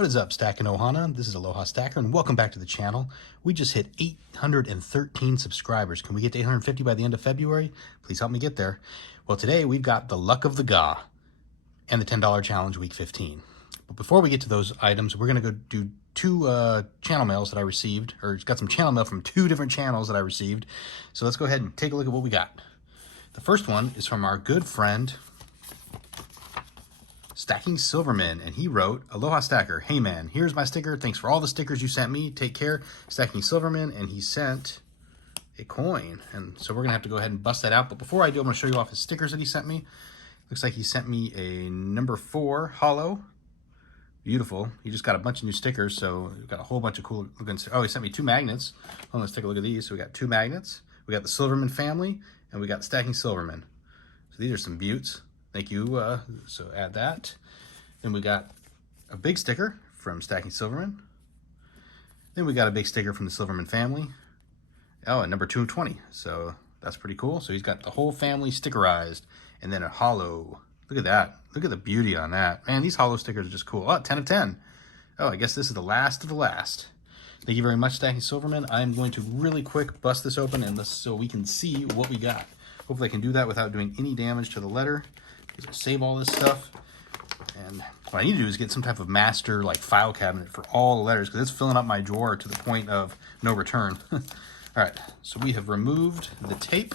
What is up, Stacking Ohana? This is Aloha Stacker, and welcome back to the channel. We just hit 813 subscribers. Can we get to 850 by the end of February? Please help me get there. Well, today we've got the Luck of the GAW and the $10 Challenge Week 15. But before we get to those items, we're going to go do two channel mails that I received, or got some channel mail from two different channels that I received. So let's go ahead and take a look at what we got. The first one is from our good friend, Stacking Silverman, and he wrote, Aloha Stacker, hey man, here's my sticker. Thanks for all the stickers you sent me. Take care, Stacking Silverman. And he sent a coin. And so we're going to have to go ahead and bust that out. But before I do, I'm going to show you off his stickers that he sent me. Looks like he sent me a number 4 hollow. Beautiful. He just got a bunch of new stickers, so we've got a whole bunch of cool looking. Oh, he sent me 2 magnets. Well, let's take a look at these. So we got 2 magnets. We got the Silverman family, and we got Stacking Silverman. So these are some beauts. Thank you. So add that. Then we got a big sticker from Stacking Silverman. Then we got a big sticker from the Silverman family. Oh, and number 220. So that's pretty cool. So he's got the whole family stickerized. And then a hollow. Look at that. Look at the beauty on that. Man, these hollow stickers are just cool. Oh, 10 of 10. Oh, I guess this is the last of the last. Thank you very much, Stacking Silverman. I'm going to really quick bust this open and so we can see what we got. Hopefully I can do that without doing any damage to the letter. I save all this stuff, and what I need to do is get some type of master like file cabinet for all the letters, because it's filling up my drawer to the point of no return. All right, so we have removed the tape,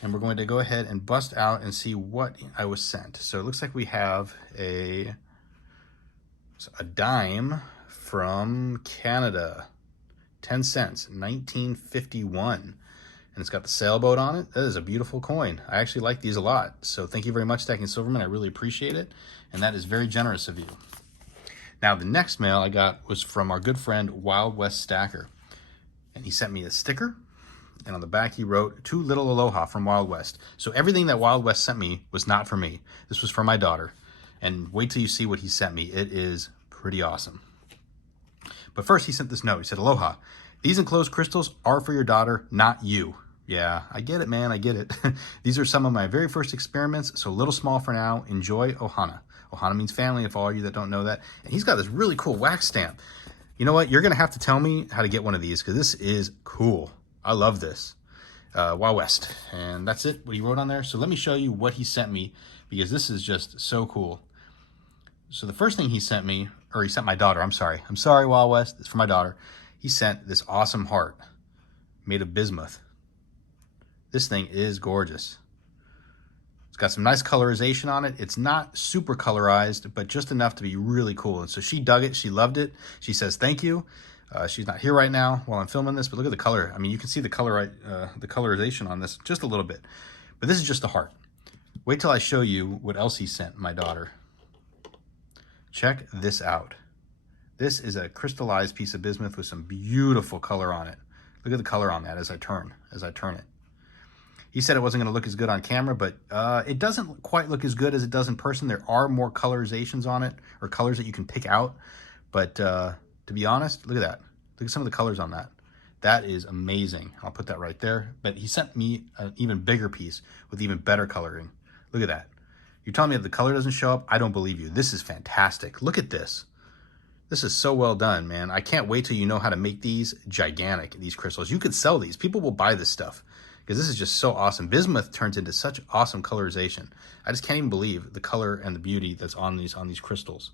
and we're going to go ahead and bust out and see what I was sent. So it looks like we have a dime from Canada, 10 cents, 1951. And it's got the sailboat on it. That is a beautiful coin. I actually like these a lot. So thank you very much, Stacking Silverman. I really appreciate it. And that is very generous of you. Now, the next mail I got was from our good friend, WildWest Stacker. And he sent me a sticker. And on the back, he wrote, "To little Aloha from WildWest." So everything that WildWest sent me was not for me. This was for my daughter. And wait till you see what he sent me. It is pretty awesome. But first, he sent this note. He said, "Aloha, these enclosed crystals are for your daughter, not you." Yeah, I get it, man. I get it. These are some of my very first experiments, so a little small for now. Enjoy, Ohana. Ohana means family, if all of you that don't know that. And he's got this really cool wax stamp. You know what? You're going to have to tell me how to get one of these, because this is cool. I love this. WildWest. And that's it, what he wrote on there. So let me show you what he sent me, because this is just so cool. So the first thing he sent me, or he sent my daughter, I'm sorry, WildWest. It's for my daughter. He sent this awesome heart made of bismuth. This thing is gorgeous. It's got some nice colorization on it. It's not super colorized, but just enough to be really cool. And so she dug it. She loved it. She says thank you. She's not here right now while I'm filming this, but look at the color. I mean, you can see the color, the colorization on this just a little bit. But this is just the heart. Wait till I show you what else he sent my daughter. Check this out. This is a crystallized piece of bismuth with some beautiful color on it. Look at the color on that as I turn it. He said it wasn't going to look as good on camera, but it doesn't quite look as good as it does in person. There are more colorizations on it, or colors that you can pick out. But to be honest, look at that. Look at some of the colors on that. That is amazing. I'll put that right there. But he sent me an even bigger piece with even better coloring. Look at that. You're telling me that the color doesn't show up? I don't believe you. This is fantastic. Look at this. This is so well done, man. I can't wait till you know how to make these gigantic, these crystals. You could sell these. People will buy this stuff, because this is just so awesome. Bismuth turns into such awesome colorization. I just can't even believe the color and the beauty that's on these crystals.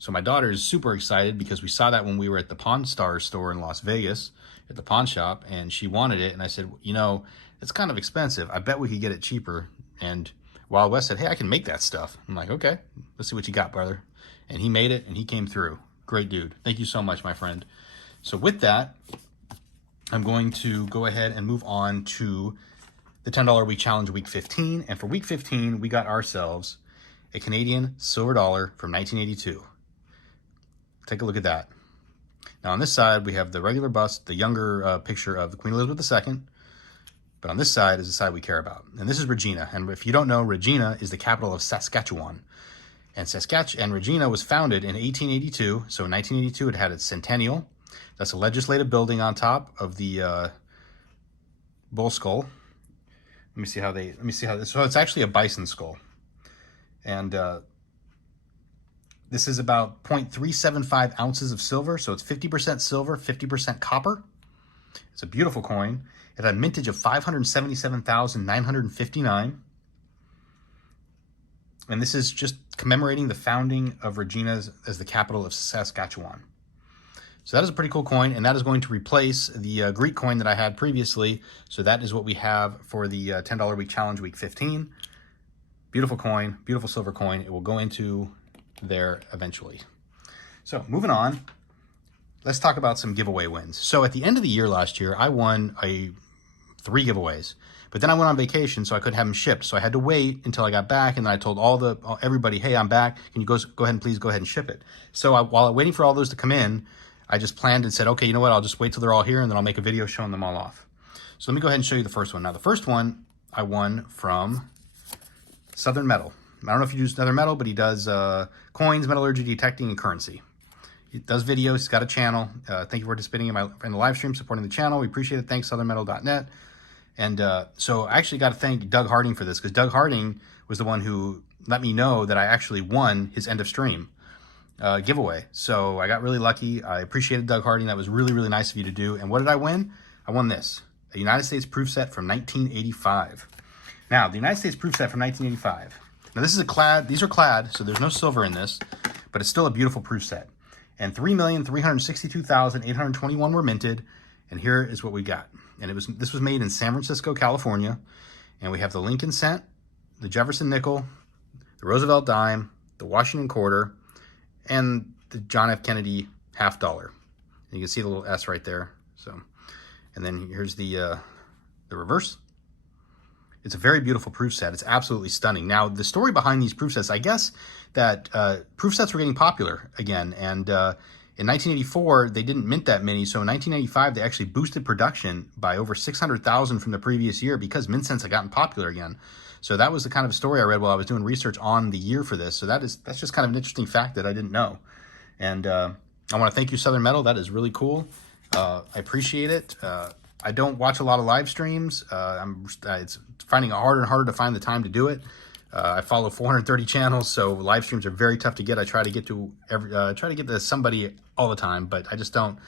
So my daughter is super excited, because we saw that when we were at the Pawn Stars store in Las Vegas at the pawn shop, and she wanted it. And I said, you know, it's kind of expensive. I bet we could get it cheaper. And WildWest said, hey, I can make that stuff. I'm like, okay, let's see what you got, brother. And he made it, and he came through. Great dude. Thank you so much, my friend. So with that, I'm going to go ahead and move on to the $10 Week Challenge Week 15. And for Week 15, we got ourselves a Canadian silver dollar from 1982. Take a look at that. Now on this side, we have the regular bust, the younger picture of the Queen Elizabeth II. But on this side is the side we care about. And this is Regina. And if you don't know, Regina is the capital of Saskatchewan. And Regina was founded in 1882. So in 1982, it had its centennial. That's a legislative building on top of the bull skull. Let me see how this. So it's actually a bison skull. And This is about 0.375 ounces of silver, so it's 50% silver, 50% copper. It's a beautiful coin. It had a mintage of 577,959. And this is just commemorating the founding of Regina as the capital of Saskatchewan. So that is a pretty cool coin, and that is going to replace the Greek coin that I had previously. So that is what we have for the $10 week challenge, week 15. Beautiful coin, beautiful silver coin. It will go into there eventually. So moving on, let's talk about some giveaway wins. So at the end of the year last year, I won 3 giveaways. But then I went on vacation, so I couldn't have them shipped. So I had to wait until I got back, and then I told everybody, hey, I'm back. Can you go ahead and please go ahead and ship it? So while I'm waiting for all those to come in, I just planned and said, okay, you know what? I'll just wait till they're all here, and then I'll make a video showing them all off. So let me go ahead and show you the first one. Now, the first one I won from Southern Metal. I don't know if you do Southern Metal, but he does coins, metallurgy, detecting, and currency. He does videos. He's got a channel. Thank you for participating in the live stream, supporting the channel. We appreciate it. Thanks, southernmetal.net. And so I actually got to thank Doug Harding for this, because Doug Harding was the one who let me know that I actually won his end of stream giveaway. So I got really lucky. I appreciated Doug Harding. That was really, really nice of you to do. And what did I win? I won this, a United States proof set from 1985. Now, the United States proof set from 1985. Now, this is a clad. These are clad, so there's no silver in this, but it's still a beautiful proof set. And 3,362,821 were minted. And here is what we got. And this was made in San Francisco, California. And we have the Lincoln cent, the Jefferson nickel, the Roosevelt dime, the Washington quarter, and the John F. Kennedy $50. And you can see the little S right there. So, and then here's the reverse. It's a very beautiful proof set. It's absolutely stunning. Now, the story behind these proof sets, I guess that proof sets were getting popular again. And in 1984, they didn't mint that many. So in 1995, they actually boosted production by over 600,000 from the previous year because mint cents had gotten popular again. So that was the kind of story I read while I was doing research on the year for this. So that's just kind of an interesting fact that I didn't know. And I want to thank you, Southern Metal. That is really cool. I appreciate it. I don't watch a lot of live streams. It's finding it harder and harder to find the time to do it. I follow 430 channels, so live streams are very tough to get. I try to get to somebody all the time, but I just don't.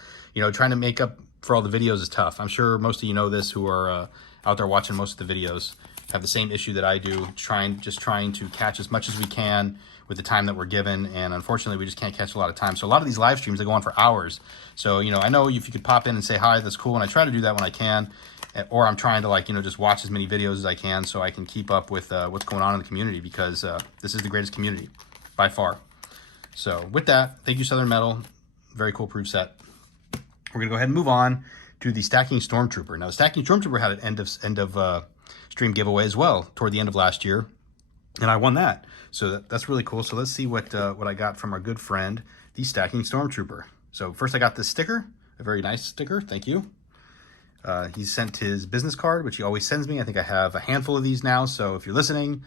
Trying to make up for all the videos is tough. I'm sure most of you know this who are out there watching most of the videos have the same issue that I do, trying to catch as much as we can with the time that we're given, and unfortunately we just can't catch a lot of time. So a lot of these live streams, they go on for hours. So I know if you could pop in and say hi, that's cool, and I try to do that when I can, or I'm trying to just watch as many videos as I can so I can keep up with what's going on in the community, because this is the greatest community by far. So with that, thank you, Southern Metal. Very cool proof set. We're gonna go ahead and move on to the Stacking Stormtrooper. Now, the Stacking Stormtrooper had an end of stream giveaway as well toward the end of last year, and I won that. So that's really cool. So let's see what I got from our good friend, the Stacking Stormtrooper. So first I got this sticker, a very nice sticker. Thank you. He sent his business card, which he always sends me. I think I have a handful of these now. So if you're listening,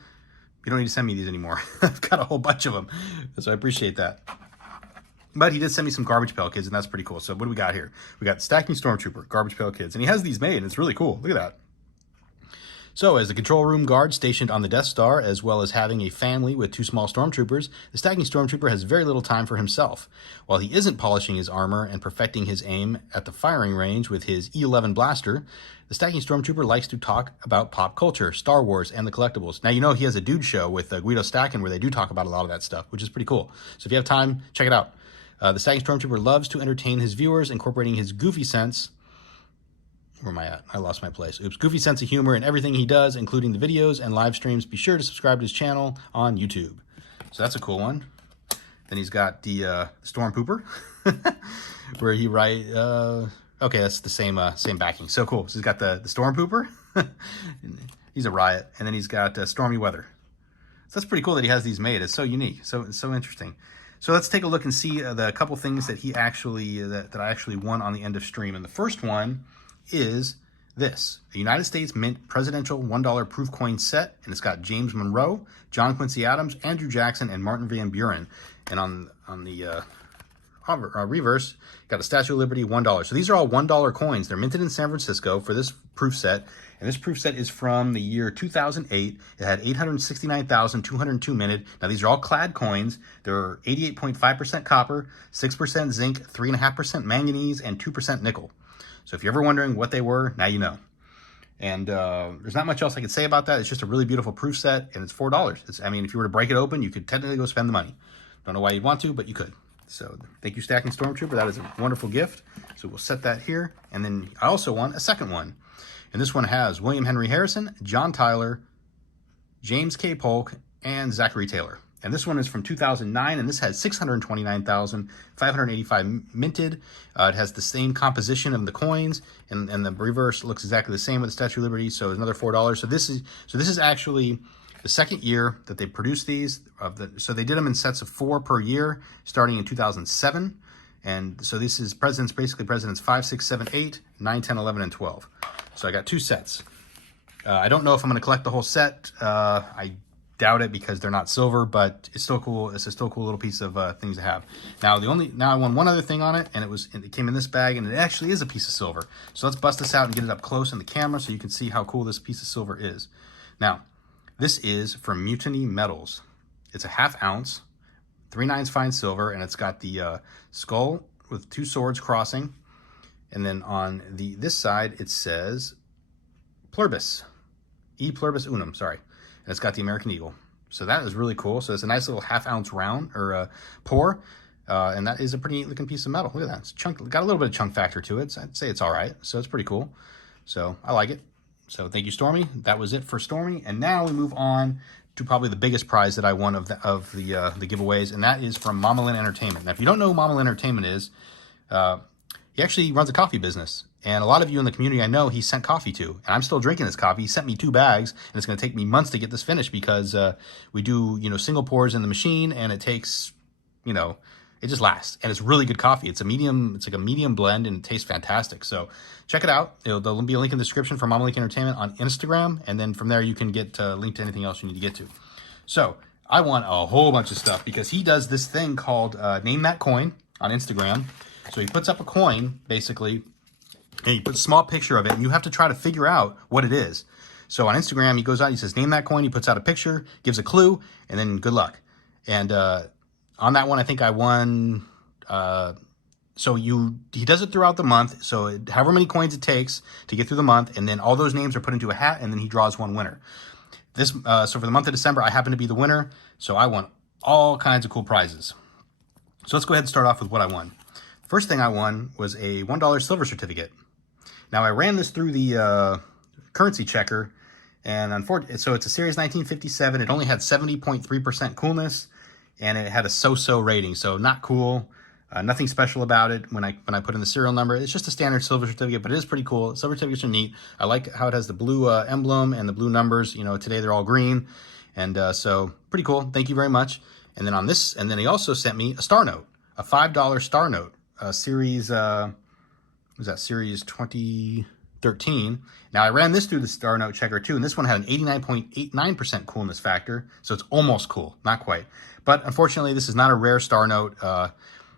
you don't need to send me these anymore. I've got a whole bunch of them. So I appreciate that. But he did send me some Garbage Pail Kids, and that's pretty cool. So what do we got here? We got Stacking Stormtrooper, Garbage Pail Kids. And he has these made, and it's really cool. Look at that. So, as the control room guard stationed on the Death Star, as well as having a family with 2 small stormtroopers, the Stacking Stormtrooper has very little time for himself. While he isn't polishing his armor and perfecting his aim at the firing range with his E11 blaster, the Stacking Stormtrooper likes to talk about pop culture, Star Wars, and the collectibles. Now, he has a dude show with Guido Stacking where they do talk about a lot of that stuff, which is pretty cool. So if you have time, check it out. The Stacking Stormtrooper loves to entertain his viewers, incorporating his goofy sense. Where am I at? I lost my place. Oops. Goofy sense of humor in everything he does, including the videos and live streams. Be sure to subscribe to his channel on YouTube. So that's a cool one. Then he's got the Stormtrooper, where he okay, that's the same backing. So cool. So he's got the Stormtrooper. He's a riot. And then he's got Stormy Weather. So that's pretty cool that he has these made. It's so unique. So it's so interesting. So let's take a look and see the couple things that he actually that I actually won on the end of stream. And the first one is this, a United States Mint Presidential $1 proof coin set, and it's got James Monroe, John Quincy Adams, Andrew Jackson, and Martin Van Buren. And on reverse, got a Statue of Liberty, $1. So these are all $1 coins. They're minted in San Francisco for this proof set. And this proof set is from the year 2008. It had 869,202 minted. Now these are all clad coins. They're 88.5% copper, 6% zinc, 3.5% manganese, and 2% nickel. So if you're ever wondering what they were, now you know. And there's not much else I could say about that. It's just a really beautiful proof set, and it's $4. I mean, if you were to break it open, you could technically go spend the money. Don't know why you'd want to, but you could. So thank you, Stacking Stormtrooper. That is a wonderful gift. So we'll set that here. And then I also won a second one. And this one has William Henry Harrison, John Tyler, James K. Polk, and Zachary Taylor. And this one is from 2009, and this has 629,585 minted. It has the same composition of the coins, and the reverse looks exactly the same with the Statue of Liberty. So another $4. So this is actually the second year that they produced these. So they did them in sets of 4 per year, starting in 2007. And so this is basically presidents 5, 6, 7, 8, 9, 10, 11, and 12. So I got 2 sets. I don't know if I'm going to collect the whole set. I doubt it because they're not silver, but it's still cool. It's a still cool little piece of things to have. Now I won one other thing on it, and it came in this bag, and it actually is a piece of silver. So let's bust this out and get it up close in the camera so you can see how cool this piece of silver is. Now, this is from Mutiny Metals. It's a 1/2 ounce, 3/9 fine silver, and it's got the skull with 2 swords crossing. And then on this side, it says Pluribus, E Pluribus Unum, sorry. And it's got the American Eagle. So that is really cool. So it's a nice little 1/2 ounce round or pour. And that is a pretty neat looking piece of metal. Look at that. It's got a little bit of chunk factor to it. So I'd say it's all right. So it's pretty cool. So I like it. So thank you, Stormy. That was it for Stormy. And now we move on to probably the biggest prize that I won of the giveaways. And that is from Momma Lynn Entertainment. Now, if you don't know who Momma Lynn Entertainment is, he actually runs a coffee business. And a lot of you in the community I know he sent coffee to. And I'm still drinking this coffee. He sent me 2 bags. And it's going to take me months to get this finished because we do, single pours in the machine. And it takes, it just lasts. And it's really good coffee. It's like a medium blend, and it tastes fantastic. So check it out. There'll be a link in the description for Momma Lynn Entertainment on Instagram. And then from there, you can get linked to anything else you need to get to. So I want a whole bunch of stuff because he does this thing called Name That Coin on Instagram. So he puts up a coin, basically, and he puts a small picture of it, and you have to try to figure out what it is. So on Instagram, he goes out, he says, name that coin, he puts out a picture, gives a clue, and then good luck. And on that one, I think I won. He does it throughout the month, so however many coins it takes to get through the month, and then all those names are put into a hat, and then he draws one winner. So for the month of December, I happen to be the winner, so I won all kinds of cool prizes. So let's go ahead and start off with what I won. First thing I won was a $1 silver certificate. Now, I ran this through the currency checker, and unfortunately, so it's a Series 1957. It only had 70.3% coolness, and it had a so-so rating, so not cool. Nothing special about it when I put in the serial number. It's just a standard silver certificate, but it is pretty cool. Silver certificates are neat. I like how it has the blue emblem and the blue numbers. Today they're all green, and so pretty cool. Thank you very much. And then and then he also sent me a star note, a $5 star note. Series 2013. Now, I ran this through the star note checker too, and this one had an 89.89% coolness factor, so it's almost cool, not quite. But unfortunately, this is not a rare star note.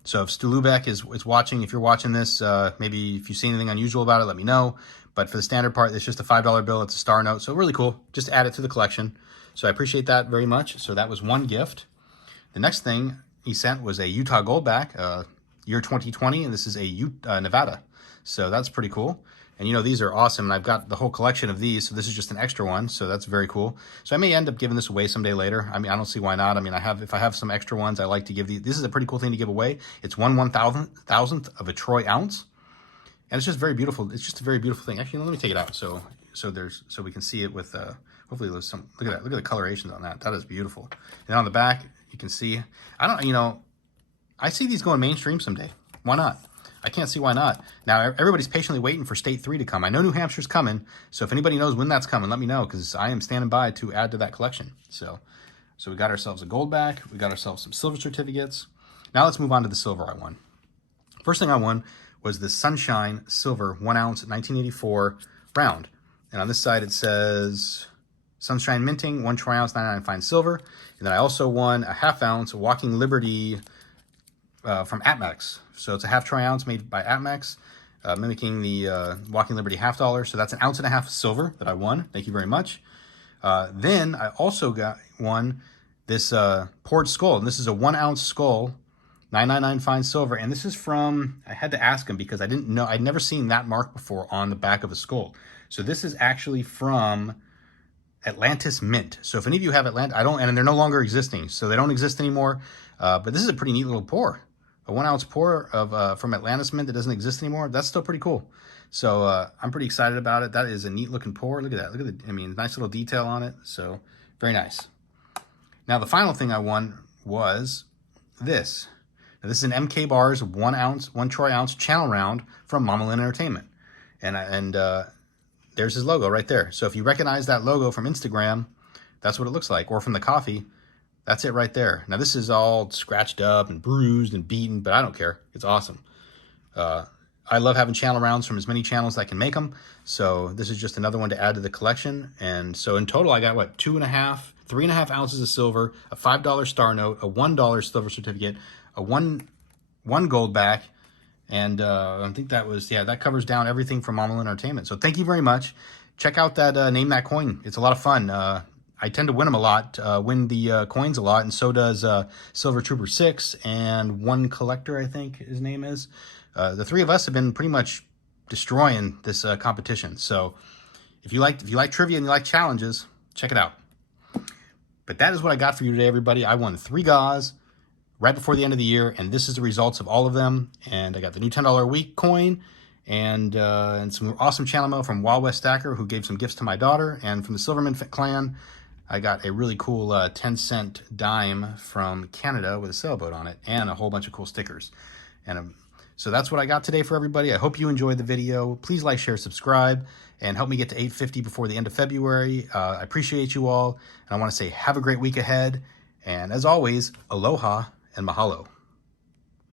So if Stu Lubeck is watching, if you're watching this, maybe if you see anything unusual about it, let me know. But for the standard part, it's just a $5 bill. It's a star note, so really cool. Just add it to the collection. So I appreciate that very much. So that was one gift. The next thing he sent was a Utah Goldback, year 2020, and this is a Nevada. So that's pretty cool. And these are awesome, and I've got the whole collection of these, so this is just an extra one, so that's very cool. So I may end up giving this away someday later. I mean, I don't see why not. I mean, if I have some extra ones, I like to give these. This is a pretty cool thing to give away. It's 1/1000th of a troy ounce, and it's just very beautiful. It's just a very beautiful thing. Actually, let me take it out so we can see it with hopefully there's some. Look at that. Look at the colorations on that. That is beautiful. And on the back, you can see. I see these going mainstream someday. Why not? I can't see why not. Now, everybody's patiently waiting for State 3 to come. I know New Hampshire's coming, so if anybody knows when that's coming, let me know, because I am standing by to add to that collection. So we got ourselves a Goldback. We got ourselves some silver certificates. Now let's move on to the silver I won. First thing I won was the Sunshine Silver 1 ounce 1984 round. And on this side, it says Sunshine Minting, 1 troy ounce, 99 fine silver. And then I also won a 1/2 ounce Walking Liberty from Atmex. So it's a half troy ounce made by Atmex, mimicking the Walking Liberty $half. So that's 1.5 ounces of silver that I won. Thank you very much. Then I also won this poured skull. And this is a 1 ounce skull, 999 fine silver. And this is from, I had to ask him because I didn't know, I'd never seen that mark before on the back of a skull. So this is actually from Atlantis Mint. So if any of you have Atlantis, and they're no longer existing, so they don't exist anymore. But this is a pretty neat little pour. A 1 ounce pour of from Atlantis Mint that doesn't exist anymore. That's still pretty cool. So I'm pretty excited about it. That is a neat looking pour. Look at that. Look at the, I mean, nice little detail on it. So very nice. Now the final thing I won was this. Now, this is an MK Bars 1 ounce, 1 troy ounce channel round from Momma Lynn Entertainment. And there's his logo right there. So if you recognize that logo from Instagram, that's what it looks like. Or from the coffee, that's it right there. Now this is all scratched up and bruised and beaten, but I don't care. It's awesome. I love having channel rounds from as many channels as I can make them. So this is just another one to add to the collection. And so in total, I got what, 3.5 ounces of silver, a $5 star note, a $1 silver certificate, a one Goldback, and I think that was, yeah, that covers down everything from Momma Lynn Entertainment. So thank you very much. Check out that Name That Coin. It's a lot of fun. I tend to win them a lot, win the coins a lot, and so does Silver Trooper 6 and One Collector, I think his name is. The three of us have been pretty much destroying this competition. So if you like trivia and you like challenges, check it out. But that is what I got for you today, everybody. I won 3 GAWs right before the end of the year, and this is the results of all of them. And I got the new $10 a week coin, and some awesome channel mail from WildWest Stacker, who gave some gifts to my daughter, and from the Silverman clan, I got a really cool 10-cent dime from Canada with a sailboat on it, and a whole bunch of cool stickers. And so that's what I got today for everybody. I hope you enjoyed the video. Please like, share, subscribe, and help me get to 850 before the end of February. I appreciate you all, and I want to say have a great week ahead. And as always, aloha and mahalo.